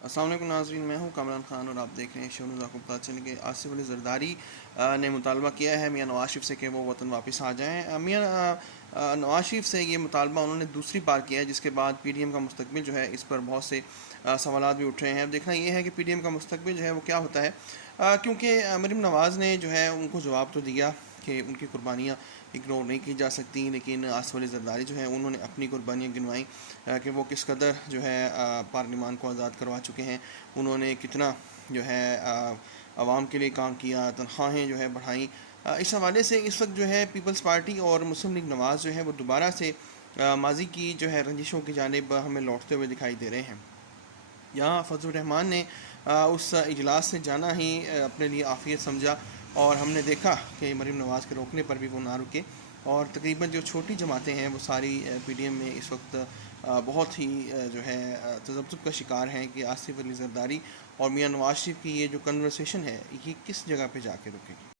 अस्सलाम वालेकुम नाज़रीन, मैं हूं कामरान खान और आप देख रहे हैं शो न्यूज़। आपको पता चले कि आसिफ अली ज़रदारी ने मुतालबा किया है मियां नवाज शरीफ से कि वो वतन वापस आ जाएं। मियां नवाज शरीफ से ये मुतालबा उन्होंने दूसरी बार किया है, जिसके बाद पीडीएम का मुस्तकबिल जो है इस पर बहुत से सवालात भी उठ रहे हैं। अब देखना ये है कि पीडीएम का मुस्तकबिल जो है वो क्या होता है, क्योंकि मरीम नवाज़ ने जो है उनको जवाब तो दिया कि उनकी कुर्बानियाँ इग्नोर नहीं की जा सकती, लेकिन आसिफ अली ज़रदारी जो है उन्होंने अपनी कुर्बानियाँ गिनवाई कि वो किस कदर जो है पार्लिमान को आज़ाद करवा चुके हैं, उन्होंने कितना जो है आवाम के लिए काम किया, तनख्वाहें जो है बढ़ाई। इस हवाले से इस वक्त जो है पीपल्स पार्टी और मुस्लिम लीग नवाज़ जो है वो दोबारा से माजी की जो है रंजिशों की जानिब हमें लौटते हुए दिखाई दे रहे हैं। यहाँ फजलुर रहमान ने उस इजलास से जाना ही अपने लिए आफियत समझा, और हमने देखा कि मरीम नवाज़ के रोकने पर भी वो ना रुके, और तकरीबन जो छोटी जमातें हैं वो सारी पीडीएम में इस वक्त बहुत ही जो है तज़ब्ज़ुब का शिकार हैं कि आसिफ अली ज़रदारी और मियां नवाज शरीफ की ये जो कन्वर्सेशन है ये किस जगह पे जाके रुकेगी।